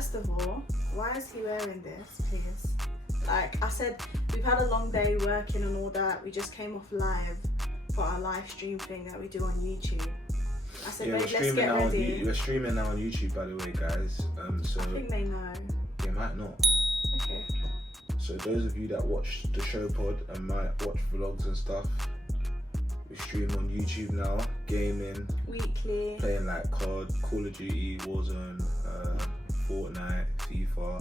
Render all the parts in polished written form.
First of all, why is he wearing this, please? Like I said, we've had a long day working and all that. We just came off live for our live stream thing that we do on YouTube. I said, babe, let's get ready. We're streaming now on YouTube, by the way, guys. So I think they know. They might not. Okay. So those of you that watch the show pod and might watch vlogs and stuff, we stream on YouTube now, gaming, weekly, playing like COD, Call of Duty, Warzone, Fortnite, FIFA.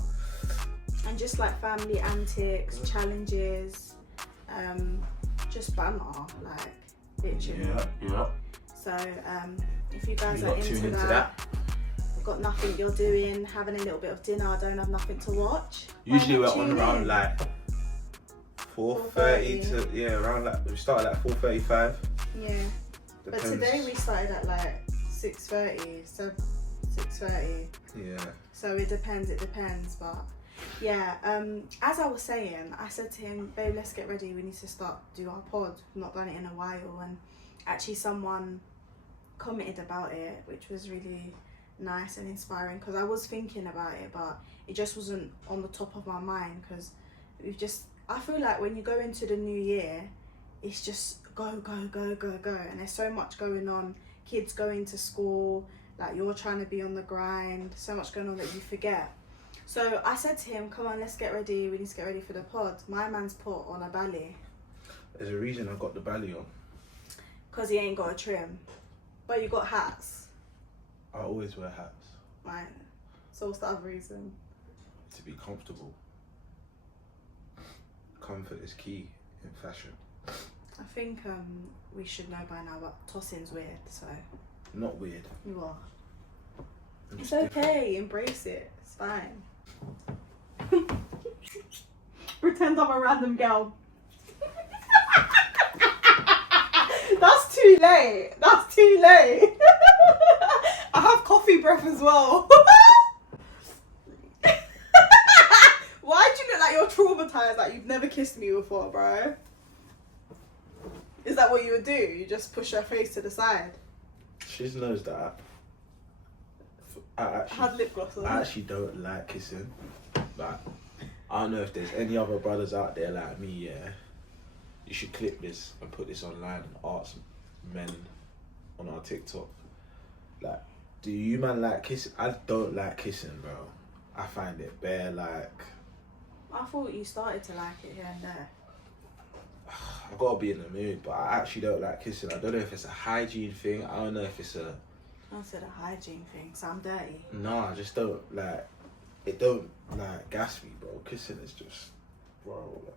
And just like family antics, challenges, just banter, like bitching. Yeah. So if you guys are into that, you've got nothing you're doing, having a little bit of dinner, don't have nothing to watch. Usually we're on around like 4:30 to around like we start at like 4:35. Yeah. But today we started at like 6:30, so 6:30. Yeah. So it depends, but yeah, as I was saying, I said to him, babe, let's get ready, we need to start do our pod. We've not done it in a while, and actually someone commented about it, which was really nice and inspiring, because I was thinking about it, but it just wasn't on the top of my mind, because I feel like when you go into the new year, it's just go, and there's so much going on, kids going to school, like you're trying to be on the grind, so much going on that you forget. So I said to him, come on, let's get ready, we need to get ready for the pod. My man's put on a belly. There's a reason I got the belly on. Because he ain't got a trim. But you got hats. I always wear hats. Right. So what's the other reason? To be comfortable. Comfort is key in fashion. I think we should know by now, but tossing's weird, so... Not weird. You are. It's okay, embrace it. It's fine. Pretend I'm a random girl. That's too late. I have coffee breath as well. Why do you look like you're traumatized, like you've never kissed me before, bro? Is that what you would do? You just push your face to the side? She knows that. I had lip gloss on. I actually don't like kissing. Like, I don't know if there's any other brothers out there like me, yeah. You should clip this and put this online and ask men on our TikTok. Like, do you man like kissing? I don't like kissing, bro. I find it bare like... I thought you started to like it here and there. I gotta be in the mood, but I actually don't like kissing. I don't know if it's a hygiene thing. I don't know if it's a... I said a hygiene thing, so I'm dirty. No, I just don't like... It don't like gas me, bro. Kissing is just... Bro, like,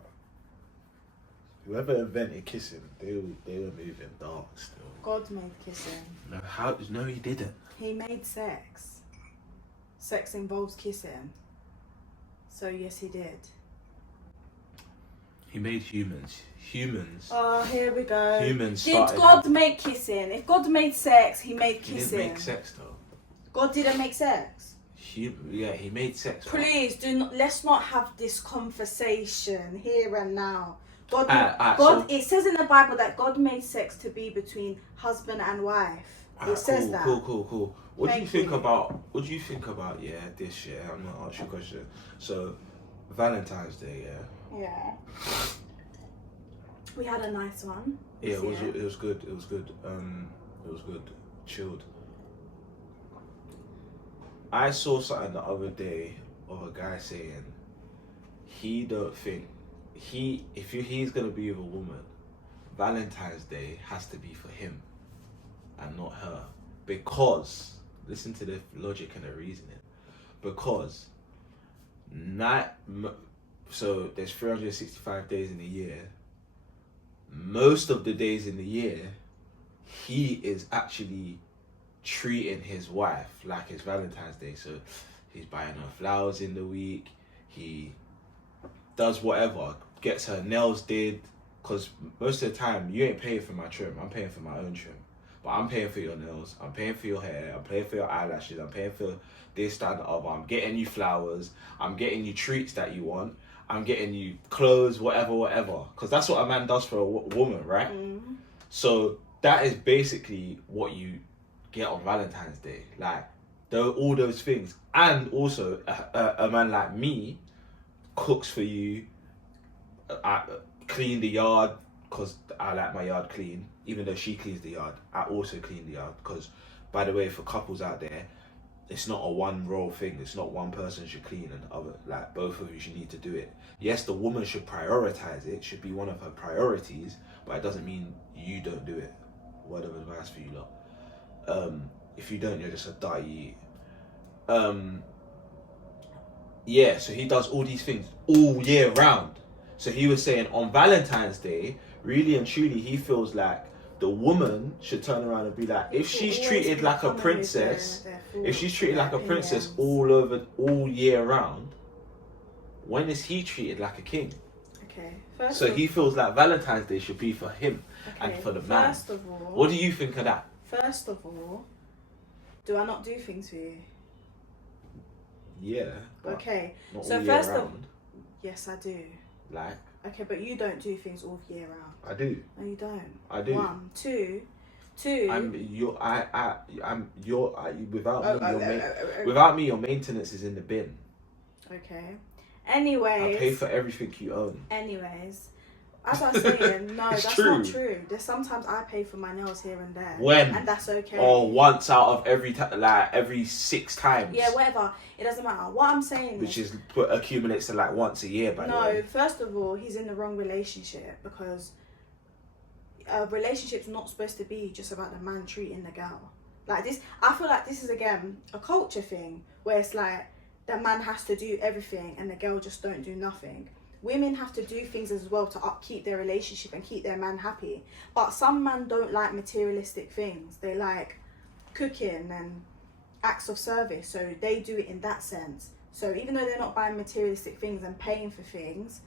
whoever invented kissing, they were moving dark still. God made kissing. No, he didn't. He made sex. Sex involves kissing. So yes, he did. He made humans. Oh, here we go. Humans Did God make kissing? If God made sex, he made kissing. He didn't make sex though. God didn't make sex? He made sex. Please, let's not have this conversation here and now. God, it says in the Bible that God made sex to be between husband and wife. It says that. Cool. What do you think about this year? I'm gonna ask you a question. So, Valentine's Day, yeah. Yeah. We had a nice one. Yeah, it was good. It was good. Chilled. I saw something the other day of a guy saying he don't think he's gonna be with a woman, Valentine's Day has to be for him and not her, because listen to the logic and the reasoning. Because so there's 365 days in a year. Most of the days in the year, he is actually treating his wife like it's Valentine's Day. So he's buying her flowers in the week. He does whatever, gets her nails did. Because most of the time, you ain't paying for my trim. I'm paying for my own trim. But I'm paying for your nails. I'm paying for your hair. I'm paying for your eyelashes. I'm paying for this, that, and the other. I'm getting you flowers. I'm getting you treats that you want. I'm getting you clothes, whatever. Because that's what a man does for a woman, right? Mm-hmm. So that is basically what you get on Valentine's Day. Like, all those things, and also a man like me cooks for you, I clean the yard because I like my yard clean. Even though she cleans the yard, I also clean the yard because, by the way, for couples out there, it's not a one role thing. It's not one person should clean and the other, like both of you should need to do it. Yes, the woman should prioritize it, should be one of her priorities, but it doesn't mean you don't do it. Word of advice for you lot. If you don't, you're just a dirty. Yeah, so he does all these things all year round. So he was saying on Valentine's Day, really and truly, he feels like the woman should turn around and be like, if she's treated like a princess, all year round, when is he treated like a king? Okay. So he feels like Valentine's Day should be for him and for the man. First of all, what do you think of that? First of all, do I not do things for you? Yeah. Okay. Not so all first year of round. yes, I do. Like. Okay, but you don't do things all year round. I do. No, you don't. I do. One, two. Without me, your maintenance is in the bin. Okay. Anyways. I pay for everything you own. Anyways, as I was saying, no, that's true. not true. There's sometimes I pay for my nails here and there. When? And that's okay. Or once out of every 6 times. Yeah, whatever. It doesn't matter. What I'm saying which is accumulates to like once a year, by the way. No, first of all, he's in the wrong relationship because a relationship's not supposed to be just about the man treating the girl. Like this, I feel like this is again a culture thing where it's like the man has to do everything and the girl just don't do nothing. Women have to do things as well to upkeep their relationship and keep their man happy. But some men don't like materialistic things. They like cooking and acts of service, so they do it in that sense. So even though they're not buying materialistic things and paying for things,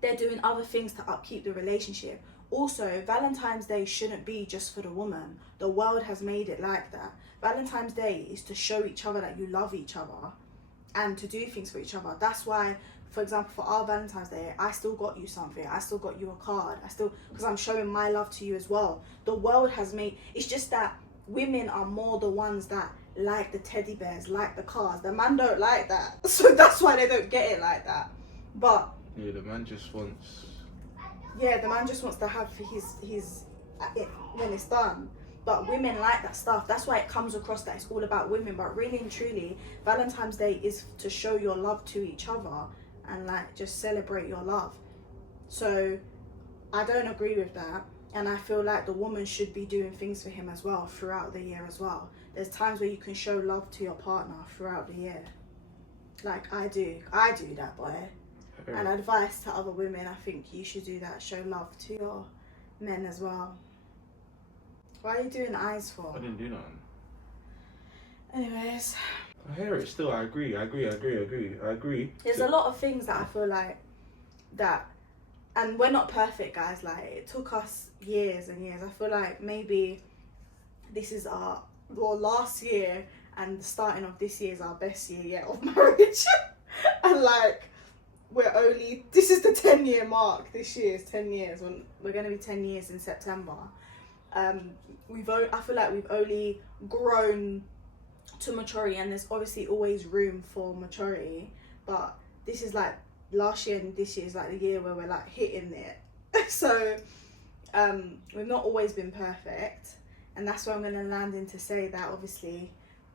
they're doing other things to upkeep the relationship. Also, Valentine's Day shouldn't be just for the woman. The world has made it like that. Valentine's Day is to show each other that you love each other and to do things for each other. That's why, for example, for our Valentine's Day, I still got you something. I still got you a card. Because I'm showing my love to you as well. The world has made, it's just that women are more the ones that like the teddy bears, like the cars. The man don't like that. So that's why they don't get it like that. But yeah, the man just wants to have his when it's done. But women like that stuff. That's why it comes across that it's all about women. But really and truly, Valentine's Day is to show your love to each other and like just celebrate your love. So I don't agree with that. And I feel like the woman should be doing things for him as well throughout the year as well. There's times where you can show love to your partner throughout the year. Like I do that, boy. And advice to other women, I think you should do that. Show love to your men as well. Why are you doing eyes for? I didn't do nothing. Anyways. I hear it still. I agree. There's a lot of things that I feel like that, and we're not perfect, guys. Like, it took us years and years. I feel like maybe this is our last year and the starting of this year is our best year yet of marriage. And like, this is the 10-year mark. This year is 10 years. We're going to be 10 years in September. I feel like we've only grown to maturity, and there's obviously always room for maturity, but this is like last year and this year is like the year where we're like hitting it. So we've not always been perfect, and that's where I'm going to land in to say that obviously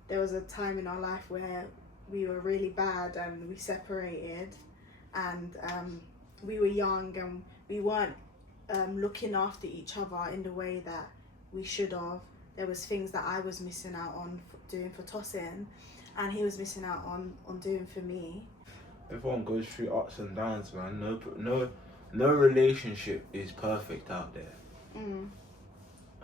there was a time in our life where we were really bad and we separated, and we were young and we weren't looking after each other in the way that we should have. There was things that I was missing out on doing for Tosin, and he was missing out on doing for me. Everyone goes through ups and downs, man. No relationship is perfect out there.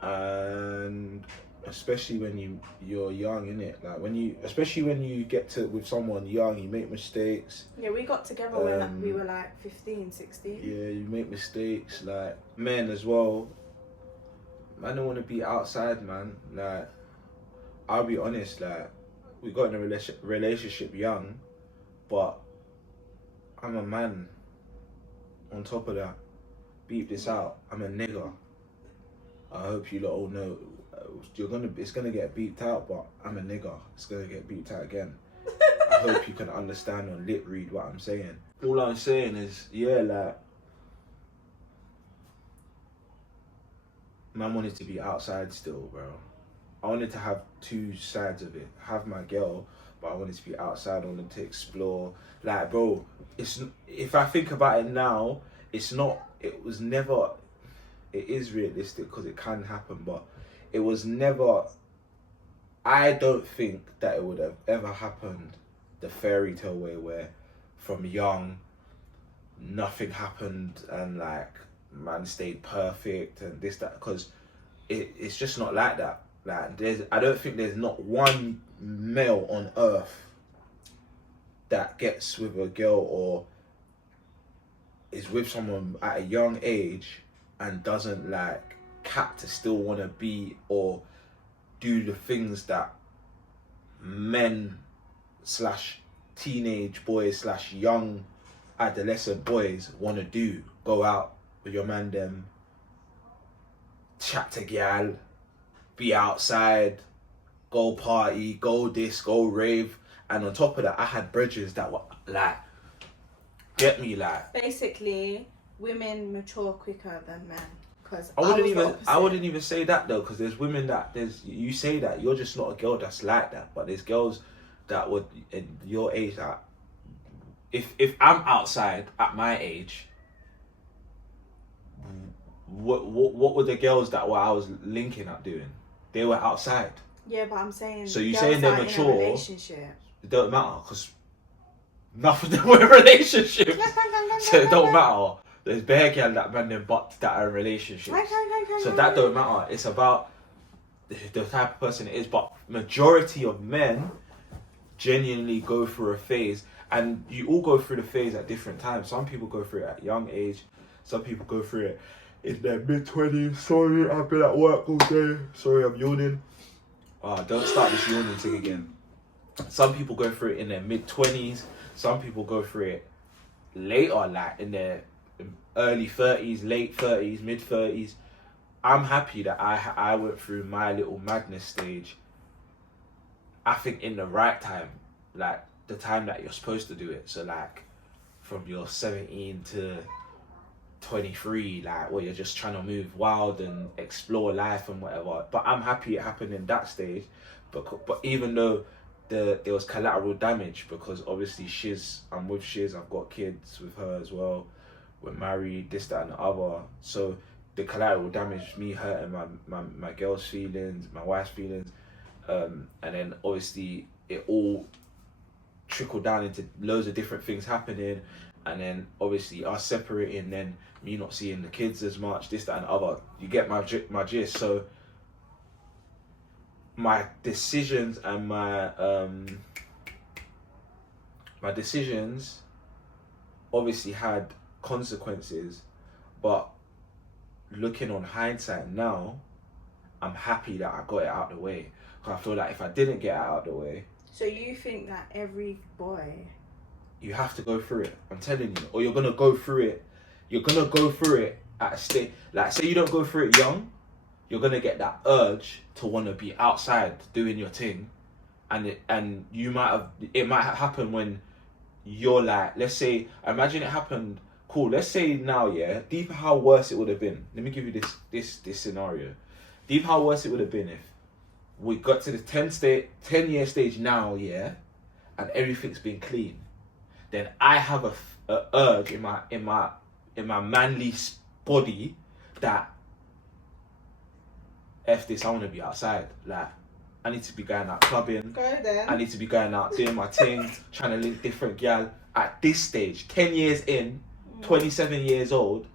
And especially when you're young, innit? Like especially when you get to with someone young, you make mistakes. Yeah, we got together when we were like 15, 16. Yeah, you make mistakes. Like men as well. I don't want to be outside, man. Like, I'll be honest. Like, we got in a relationship young, but I'm a man. On top of that, beep this out. I'm a nigger. I hope you lot all know it's gonna get beeped out, but I'm a nigger. It's gonna get beeped out again. I hope you can understand or lip read what I'm saying. All I'm saying is, yeah, like, man wanted to be outside still, bro. I wanted to have two sides of it. Have my girl, but I wanted to be outside. I wanted to explore. Like, bro, if I think about it now, it was never, it is realistic because it can happen, but it was never, I don't think that it would have ever happened the fairy tale way where from young, nothing happened and like, man stayed perfect and this, that, because it's just not like that. Like, I don't think there's not one male on earth that gets with a girl or is with someone at a young age and doesn't like cap to still want to be or do the things that men / teenage boys / young adolescent boys want to do. Go out with your man them, chat to gal, be outside, go party, go this, go rave. And on top of that, I had bridges that were like, get me, like, basically women mature quicker than men. Because I wouldn't even say that though, because there's women that you say that you're just not a girl that's like that, but there's girls that would in your age that if I'm outside at my age, what were the girls that I was linking up doing? They were outside. Yeah, but I'm saying. So you saying they're mature? In a relationship. It don't matter because none of them were in relationships, so it don't matter. There's bare girl that man them but that are in relationships, so that don't matter. It's about the type of person it is. But majority of men genuinely go through a phase, and you all go through the phase at different times. Some people go through it at young age. Some people go through it in their mid-20s. Sorry, I've been at work all day. Sorry, I'm yawning. Don't start this yawning thing again. Some people go through it in their mid-20s. Some people go through it later, like in their early 30s, late 30s, mid-30s. I'm happy that I went through my little madness stage, I think, in the right time. Like, the time that you're supposed to do it. So, like, from your 17 to 23, like, where you're just trying to move wild and explore life and whatever. But I'm happy it happened in that stage. But even though there was collateral damage, because obviously I'm with Shiz, I've got kids with her as well, we're married, this, that and the other. So the collateral damage, me hurting my girl's feelings, my wife's feelings, and then obviously it all trickled down into loads of different things happening, and then obviously us separating, then me not seeing the kids as much, this, that and the other. You get my gist. So my decisions and my decisions obviously had consequences, but looking on hindsight now, I'm happy that I got it out of the way. Because I feel like if I didn't get it out of the way... So you think that every boy... You have to go through it, I'm telling you. Or you're going to go through it. You're going to go through it at a state... Like, say you don't go through it young, you're going to get that urge to want to be outside doing your thing. And it might happen when you're like... Let's say... Imagine it happened... Cool, let's say now, yeah, deep how worse it would have been. Let me give you this scenario. Deep how worse it would have been if we got to the 10-year stage now, yeah, and everything's been clean. Then I have a urge in my manly body that F this, I want to be outside. Like, I need to be going out clubbing. Go then. I need to be going out doing my thing, trying to link different gal. At this stage, 10 years in, 27 years old,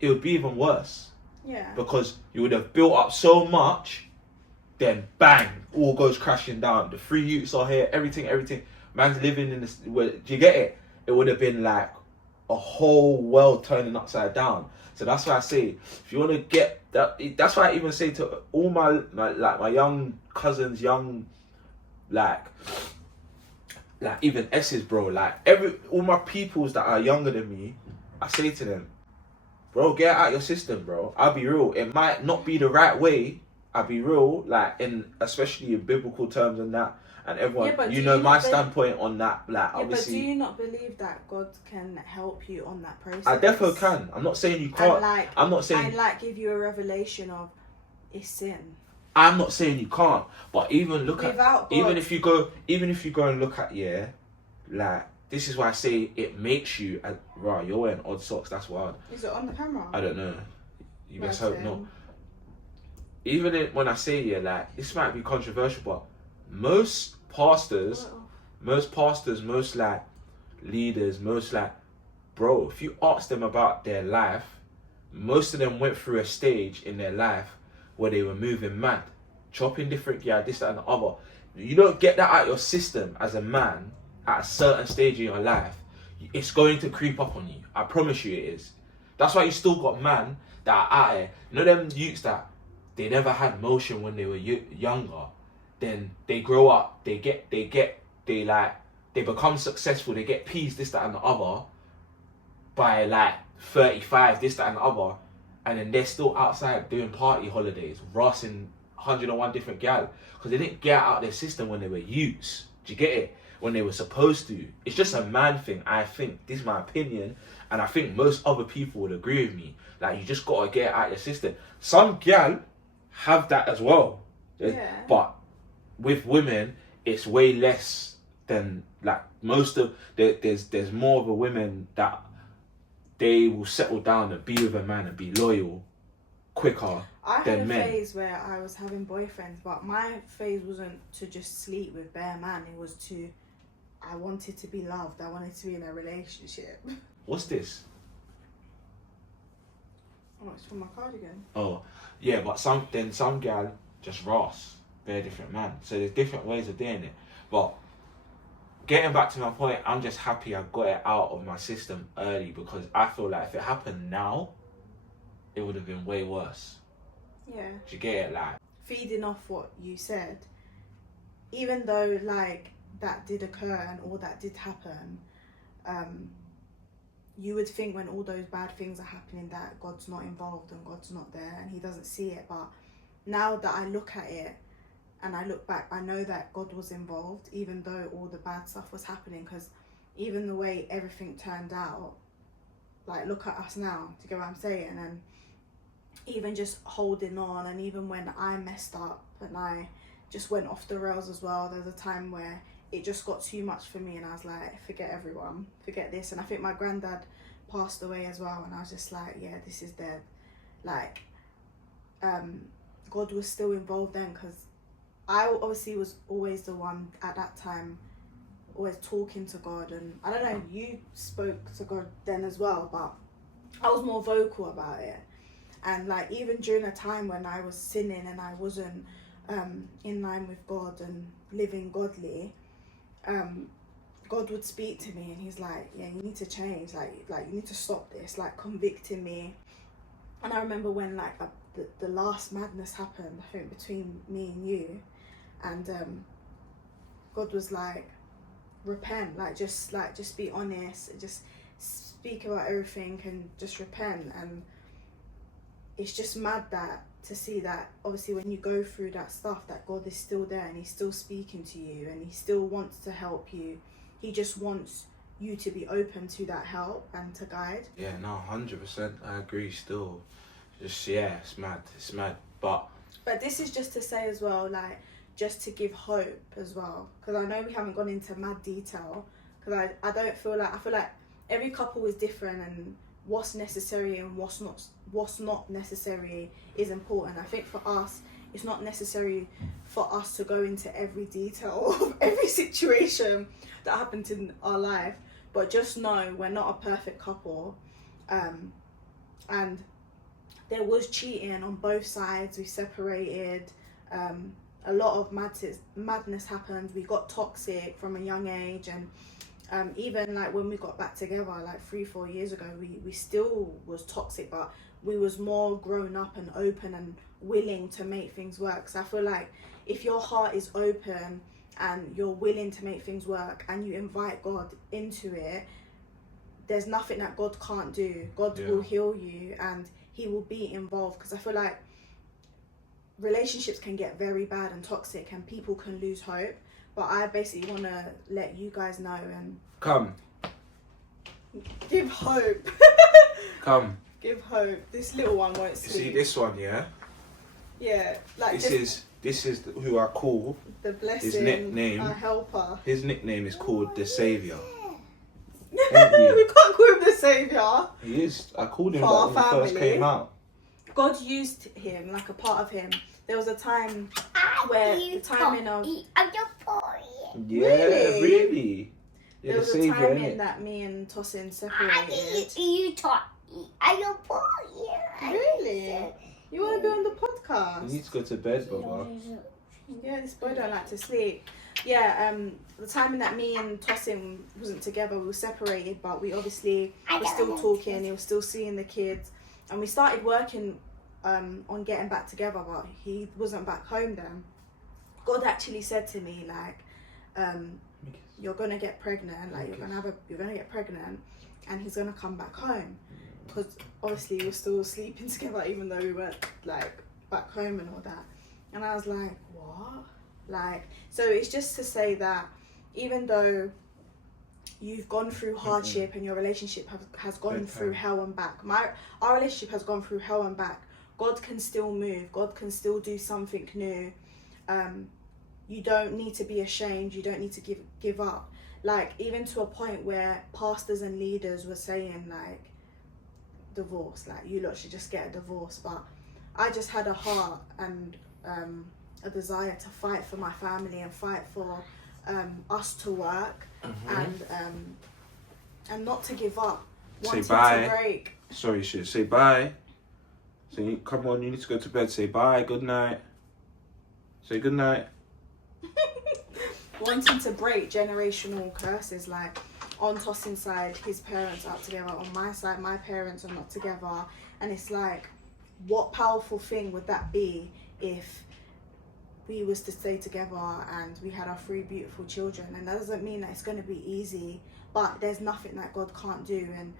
it would be even worse. Yeah. Because you would have built up so much, then bang, all goes crashing down. The free youths are here, everything. Man's living in this. Do you get it? It would have been like a whole world turning upside down. So that's why I say, if you want to get that, that's why I even say to all my young cousins, like even S's, bro, like all my peoples that are younger than me, I say to them, bro, get out your system, bro. I'll be real. It might not be the right way I'll be real, like in especially in biblical terms and that, and everyone, Yeah, but you do know you my not standpoint on that. Like Yeah, but do obviously, you not believe that God can help you on that process? I definitely can. I'm not saying you And can't. like, I'm not saying. and like give you a revelation of it's sin. I'm not saying you can't. But even look Without at God, even if you go and look at like this is why I say it makes you. Right, you're wearing odd socks. That's wild. Is it on the camera? I don't know. You best hope not. Listen. Even when I say like this might be controversial, but most pastors, most like leaders, most like bro, if you ask them about their life, most of them went through a stage in their life where they were moving mad, chopping different this, that, and the other. You don't get that out your system as a man at a certain stage in your life, it's going to creep up on you. I promise you it is. That's why you still got man that are out here. You know them youths that they never had motion when they were younger. Then they grow up, they become successful, they get peas, this, that, and the other by like 35, this, that, and the other, and then they're still outside doing party holidays, rossing 101 different gal because they didn't get out their system when they were youths. Do you get it? When they were supposed to. It's just a man thing. I think this is my opinion, and I think most other people would agree with me. Like you just gotta get it out your system. Some gal have that as well, but with women, it's way less than like most of. There's more of a women that they will settle down and be with a man and be loyal quicker I had than a men. phase where I was having boyfriends, but my phase wasn't to just sleep with bare man. It was I wanted to be loved. I wanted to be in a relationship. What's this? Oh, it's from my cardigan. Oh, yeah, but some gal just Ross, very different man. So there's different ways of doing it. But getting back to my point, I'm just happy I got it out of my system early because I feel like if it happened now, it would have been way worse. Yeah. Do you get it? Like feeding off what you said, even though like that did occur and all that did happen, you would think when all those bad things are happening that God's not involved and God's not there and he doesn't see it. But now that I look at it and I look back, I know that God was involved even though all the bad stuff was happening, because even the way everything turned out, like look at us now, do you get what I'm saying? And even just holding on, and even when I messed up and I just went off the rails as well, there was a time where it just got too much for me and I was like, forget everyone, forget this. And I think my granddad passed away as well and I was just like, yeah, this is dead. Like God was still involved then, because I obviously was always the one at that time always talking to God, and I don't know, you spoke to God then as well, but I was more vocal about it. And like even during a time when I was sinning and I wasn't in line with God and living godly, God would speak to me and he's like, yeah, you need to change, like you need to stop this, like convicting me. And I remember when like the last madness happened, I think between me and you, and God was like, repent, just be honest, just speak about everything and just repent. And it's just mad that to see that obviously when you go through that stuff that God is still there and he's still speaking to you and he still wants to help you. He just wants you to be open to that help and to guide. yeah, no, 100%, I agree still. Just yeah, it's mad. But this is just to say as well, like just to give hope as well, because I know we haven't gone into mad detail, because I feel like every couple is different and what's necessary and what's not necessary is important. I think for us, it's not necessary for us to go into every detail of every situation that happened in our life, but just know we're not a perfect couple, and there was cheating on both sides. We separated, a lot of madness happened. We got toxic from a young age, and even like when we got back together like 3-4 years ago, we still was toxic, but we was more grown up and open and willing to make things work. So I feel like if your heart is open and you're willing to make things work and you invite God into it, there's nothing that God can't do. God will heal you and he will be involved, because I feel like relationships can get very bad and toxic, and people can lose hope. But I basically want to let you guys know and Come. give hope. Come. Give hope. This little one won't You sleep. see this one, yeah? Yeah, like This is who I call. the blessing. his nickname. Our helper. His nickname is called the Savior. We can't call him the saviour. He is. I called him For that our when he first family. came out. God used him like a part of him. There was a time where the timing of Yeah, Really? really. Yeah, there was the a Savior, time innit? in that me and Tosin separated. Really? You want to be on the You podcast? need to go to bed, Baba. Yeah, this boy don't like to sleep. Yeah, the time in that me and Tosin wasn't together, we were separated, but we obviously were still talking. He was still seeing the kids, and we started working on getting back together, but he wasn't back home then. God actually said to me like, "You're gonna get pregnant. Like you're gonna get pregnant, and he's gonna come back home." Because obviously we were still sleeping together even though we weren't like back home and all that. And I was like, what? Like, so it's just to say that even though you've gone through hardship and your relationship has gone through hell and back, our relationship has gone through hell and back, God can still move. God can still do something new. You don't need to be ashamed. You don't need to give up. Like, even to a point where pastors and leaders were saying like, divorce, like you lot should just get a divorce. But I just had a heart and a desire to fight for my family and fight for us to work and not to give up, wanting to break. Sorry, shit. Say bye. Say, come on, you need to go to bed. Say bye, good night. Say good night. Wanting to break generational curses, like on Tosin's side, his parents are together. On my side, my parents are not together. And it's like, what powerful thing would that be if we was to stay together and we had our 3 beautiful children? And that doesn't mean that it's going to be easy, but there's nothing that God can't do and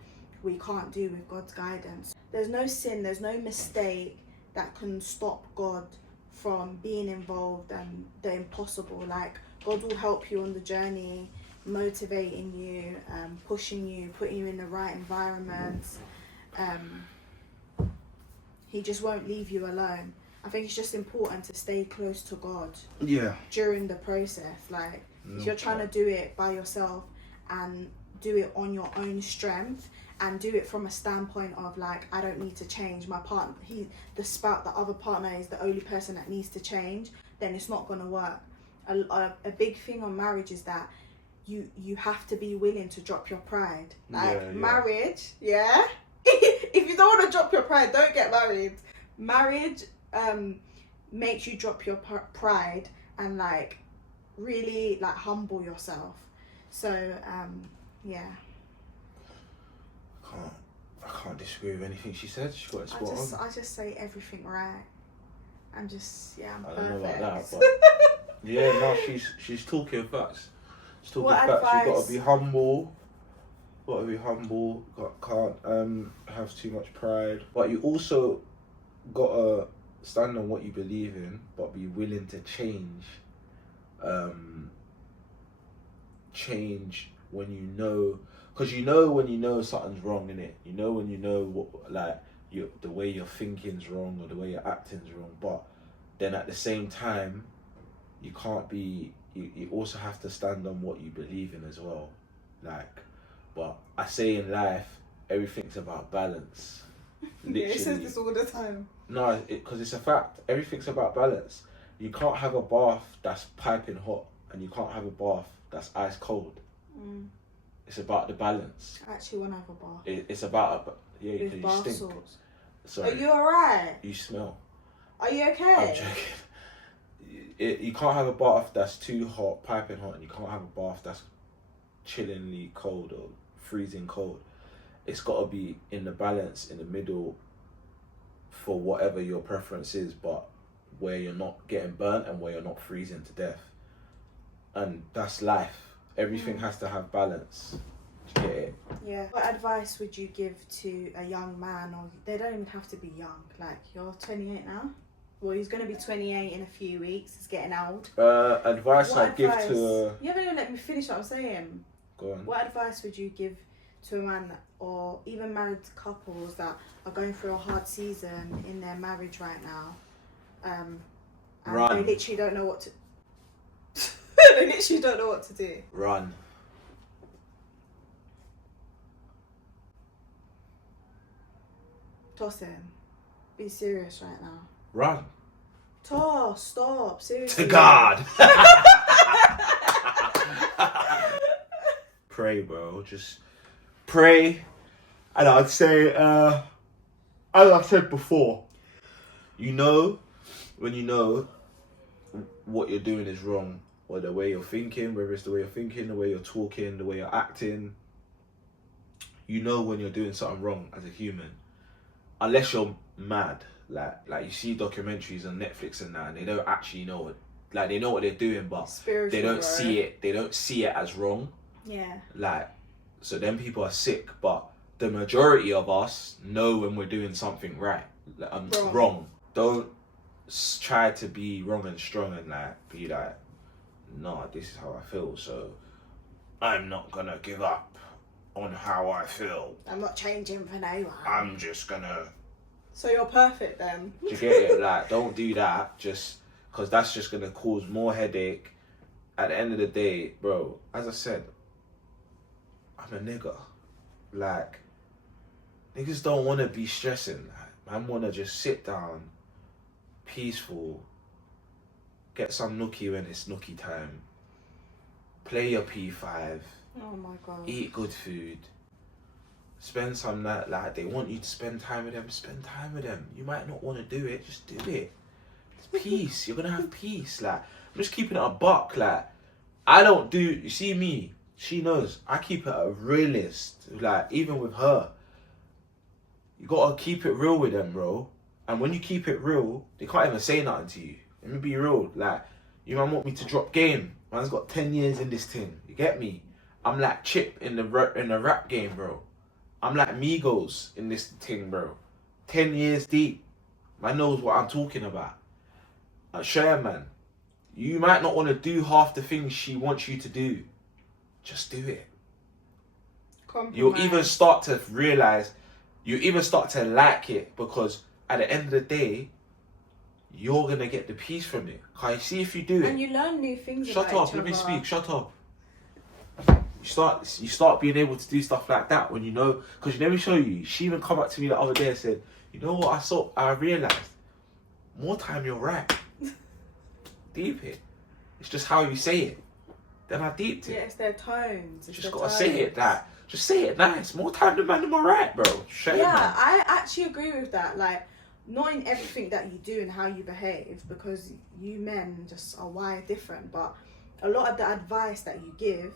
we can't do with God's guidance. There's no sin, there's no mistake that can stop God from being involved and the impossible. Like, God will help you on the journey, motivating you, pushing you, putting you in the right environments. He just won't leave you alone. I think it's just important to stay close to God during the process. Like, if you're trying to do it by yourself and do it on your own strength and do it from a standpoint of like, I don't need to change my partner, the other partner is the only person that needs to change, then it's not going to work. A big thing on marriage is that you have to be willing to drop your pride. Like, marriage, if you don't want to drop your pride, don't get married. Marriage makes you drop your pride and like really like humble yourself. So I can't disagree with anything she said. She got it spot on. I just say everything right. I'm just I'm I perfect. don't know about that, but no, she's talking facts. She's talking facts. Advice? You gotta be humble. Can't have too much pride. But you also gotta stand on what you believe in, but be willing to change. Change when you know, because when you know something's wrong, innit? You know when you know what, like, the way you're thinking's wrong or the way you're acting's wrong. But then at the same time, you can't be. You also have to stand on what you believe in as well. Like, but I say in life, everything's about balance. Yeah, it says this all the time. No, because it's a fact. Everything's about balance. You can't have a bath that's piping hot, and you can't have a bath that's ice cold. It's about the balance. I actually want to have a bath. It's about with bath stink. salts. Sorry. Are you alright? You smell. Are you okay? I'm joking. You can't have a bath that's too hot, piping hot, and you can't have a bath that's chillingly cold or freezing cold. It's got to be in the balance, in the middle, for whatever your preference is, but where you're not getting burnt and where you're not freezing to death. And that's life. Everything has to have balance. Do you get it? Yeah. What advice would you give to a young man, or they don't even have to be young, like you're 28 now? Well, he's going to be 28 in a few weeks. He's getting old. Advice What I'd give to... You haven't even let me finish what I'm saying. Go on. What advice would you give to a man or even married couples that are going through a hard season in their marriage right now? And Run. they literally don't know what to... they literally don't know what to do. Run. Tosin, be serious right now. Run. Toss, stop, seriously. To God. Pray, bro. Just pray. And I'd say, as I said before, when you know what you're doing is wrong, or the way you're thinking, whether it's the way you're thinking, the way you're talking, the way you're acting, you know when you're doing something wrong as a human. Unless you're mad. Like you see documentaries on Netflix and that, and they don't actually know it. Like, they know what they're doing, but Spiritual, they don't bro. see it. They don't see it as wrong. Yeah. Like, so then people are sick, but the majority of us know when we're doing something right, wrong. Don't try to be wrong and strong and like be like, nah, this is how I feel, so I'm not gonna give up on how I feel. I'm not changing for no one. I'm just gonna... So you're perfect then. Do you get it? Like, don't do that, just because that's just gonna cause more headache. At the end of the day, bro, as I said, I'm a nigga. Like, niggas don't want to be stressing. Like, man want to just sit down, peaceful, get some nookie when it's nookie time, play your P5, Oh my god. eat good food, spend some night. Like, they want you to spend time with them, spend time with them. You might not want to do it, just do it. It's peace. You're gonna have peace. Like, I'm just keeping it a buck. Like, I don't do... You see me, she knows, I keep it a realist. Like, even with her, you gotta keep it real with them, bro. And when you keep it real, they can't even say nothing to you. Let me be real. Like, you man want me to drop game. Man's got 10 years in this thing. You get me? I'm like Chip in the rap game, bro. I'm like Migos in this thing, bro. 10 years deep. Man knows what I'm talking about. Share, man. You might not want to do half the things she wants you to do. Just do it. Compromise. You'll even start to realise, you even start to like it, because at the end of the day, you're going to get the peace from it. Can you see if you do it? And you learn new things Shut about up, each let me other. speak, shut up. You start being able to do stuff like that when you know, because let me show you, she even come up to me the other day and said, you know what I realised, more time you're right. Deep it. It's just how you say it. Then I deeped it. Yeah, it's their tones. It's Just their gotta say it tones. that. Just say it nice. More time than man, am I right, bro? Shame, Yeah, man. I actually agree with that. Like, not in everything that you do and how you behave, because you men just are wired different, but a lot of the advice that you give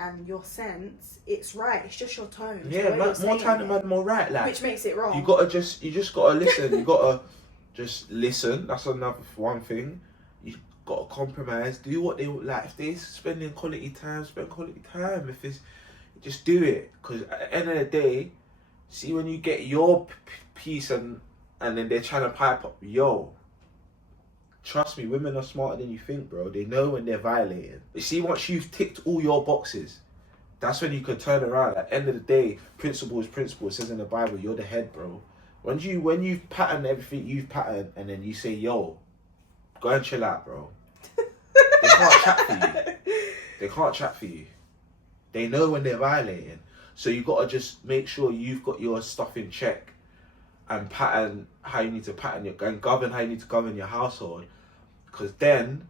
and your sense, it's right. It's just your tone. It's the Yeah, way man, you're more saying time than it, man, more right. Like, which makes it wrong. you just gotta listen. You gotta just listen. That's another one thing. You gotta compromise. Do what they like. If they're spending quality time, spend quality time. If it's, just do it. Because at the end of the day, see, when you get your piece and then they're trying to pipe up, yo, trust me, women are smarter than you think, bro. They know when they're violating. But see, once you've ticked all your boxes, that's when you could turn around. At the end of the day, principle is principle. It says in the Bible, you're the head, bro. When you've patterned everything you've patterned, and then you say, yo, go and chill out, bro. They can't chat for you. They can't chat for you. They know when they're violating. So you gotta just make sure you've got your stuff in check and pattern how you need to pattern and govern how you need to govern your household. Because then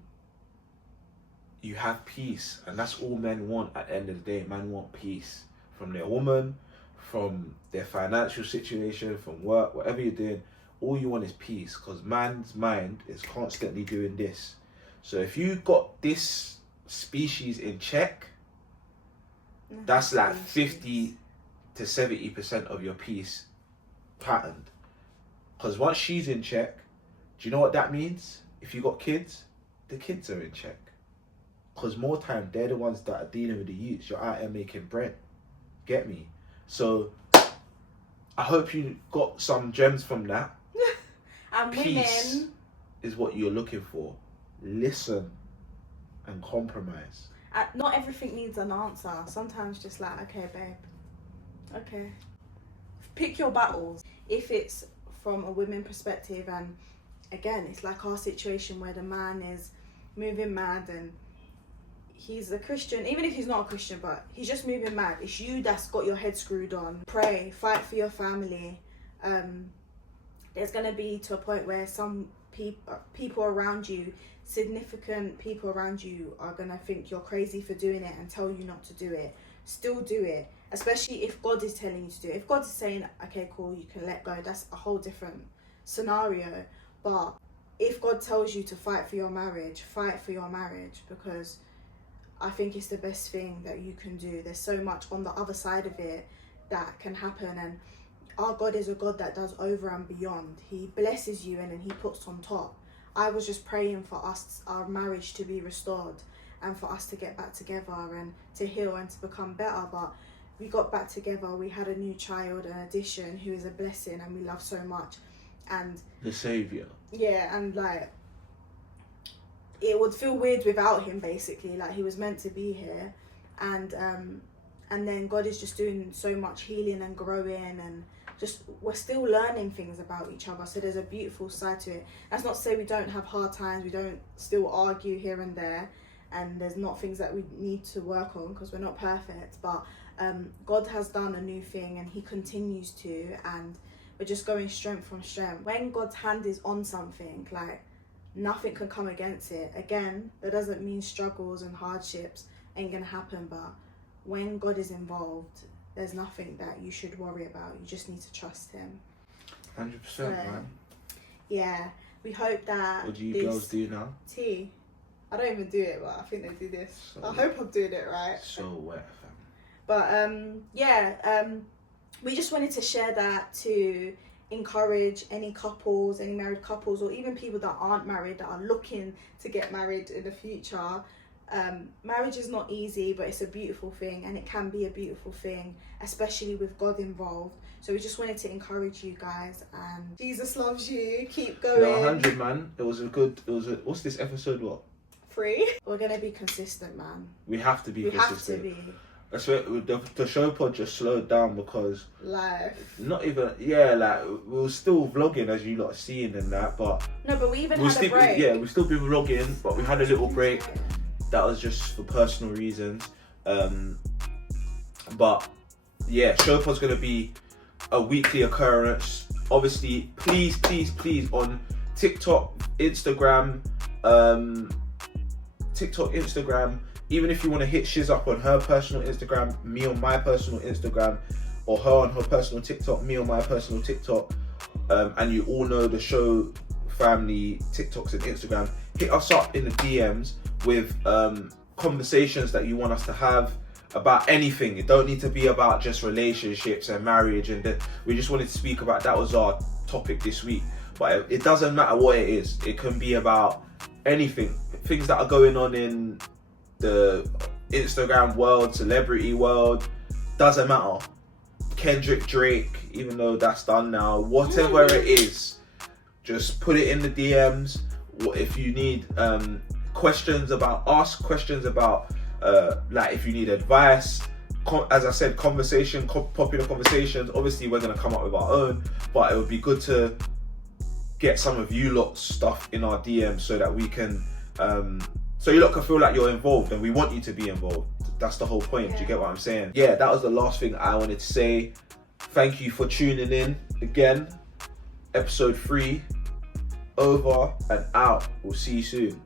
you have peace, and that's all men want at the end of the day. Men want peace from their woman, from their financial situation, from work, whatever you're doing. All you want is peace, because man's mind is constantly doing this. So if you got this species in check, that's like 50 to 70% of your peace patterned. Because once she's in check, do you know what that means? If you got kids, the kids are in check. Because more time, they're the ones that are dealing with the youths. You're out there making bread. Get me? So I hope you got some gems from that. And Peace. women, is what you're looking for, listen and compromise. Not everything needs an answer. Sometimes just like, okay, babe, okay. Pick your battles. If it's from a women perspective, and again, it's like our situation where the man is moving mad and he's a Christian, even if he's not a Christian, but he's just moving mad. It's you that's got your head screwed on. Pray, fight for your family. There's going to be to a point where some people around you, significant people around you, are going to think you're crazy for doing it and tell you not to do it. Still do it, especially if God is telling you to do it. If God is saying, okay, cool, you can let go, that's a whole different scenario. But if God tells you to fight for your marriage, because I think it's the best thing that you can do. There's so much on the other side of it that can happen, and our God is a God that does over and beyond. He blesses you and then he puts on top. I was just praying for us, our marriage to be restored and for us to get back together and to heal and to become better. But we got back together, we had a new child, an addition, who is a blessing and we love so much. And the saviour. Yeah, and like, it would feel weird without him, basically. Like, he was meant to be here, and then God is just doing so much healing and growing, and just we're still learning things about each other. So there's a beautiful side to it. That's not to say we don't have hard times, we don't still argue here and there, and there's not things that we need to work on because we're not perfect. But God has done a new thing and he continues to, and we're just going strength from strength. When God's hand is on something, like, nothing can come against it. Again, that doesn't mean struggles and hardships ain't gonna happen, but when God is involved, there's nothing that you should worry about. You just need to trust him. 100%, man. Yeah, we hope that. What do you girls do now? Tea. I don't even do it, but I think they do this. So I hope I'm doing it right. So wet, fam. But we just wanted to share that to encourage any couples, any married couples, or even people that aren't married, that are looking to get married in the future. Marriage is not easy, but it's a beautiful thing, and it can be a beautiful thing, especially with God involved. So we just wanted to encourage you guys, and Jesus loves you. Keep going. No, 100, man. What's this episode, what? 3. We're going to be consistent, man. We have to be consistent. We have to be. I swear, the show pod just slowed down because life. Not even, yeah, like, we were still vlogging as you lot seeing and that, but no, but we even had a break. Yeah, we've still been vlogging, but we had a little break. That was just for personal reasons. But yeah, show pod's gonna be a weekly occurrence. Obviously, please on TikTok, Instagram. Even if you want to hit Shiz up on her personal Instagram, me on my personal Instagram, or her on her personal TikTok, me on my personal TikTok, and you all know the show family TikToks and Instagram, hit us up in the DMs with conversations that you want us to have about anything. It don't need to be about just relationships and marriage, and we just wanted to speak about, that was our topic this week. But it doesn't matter what it is. It can be about anything, things that are going on in the Instagram world, celebrity world, doesn't matter. Kendrick, Drake, even though that's done now, whatever it is, just put it in the DMs. If you need questions about us, questions about like if you need advice, as I said, popular conversations. Obviously we're going to come up with our own, but it would be good to get some of you lot's stuff in our DMs so that we can so you lot can feel like you're involved, and we want you to be involved. That's the whole point. Do you get what I'm saying? Yeah, that was the last thing I wanted to say. Thank you for tuning in again. Episode 3 over and out. We'll see you soon.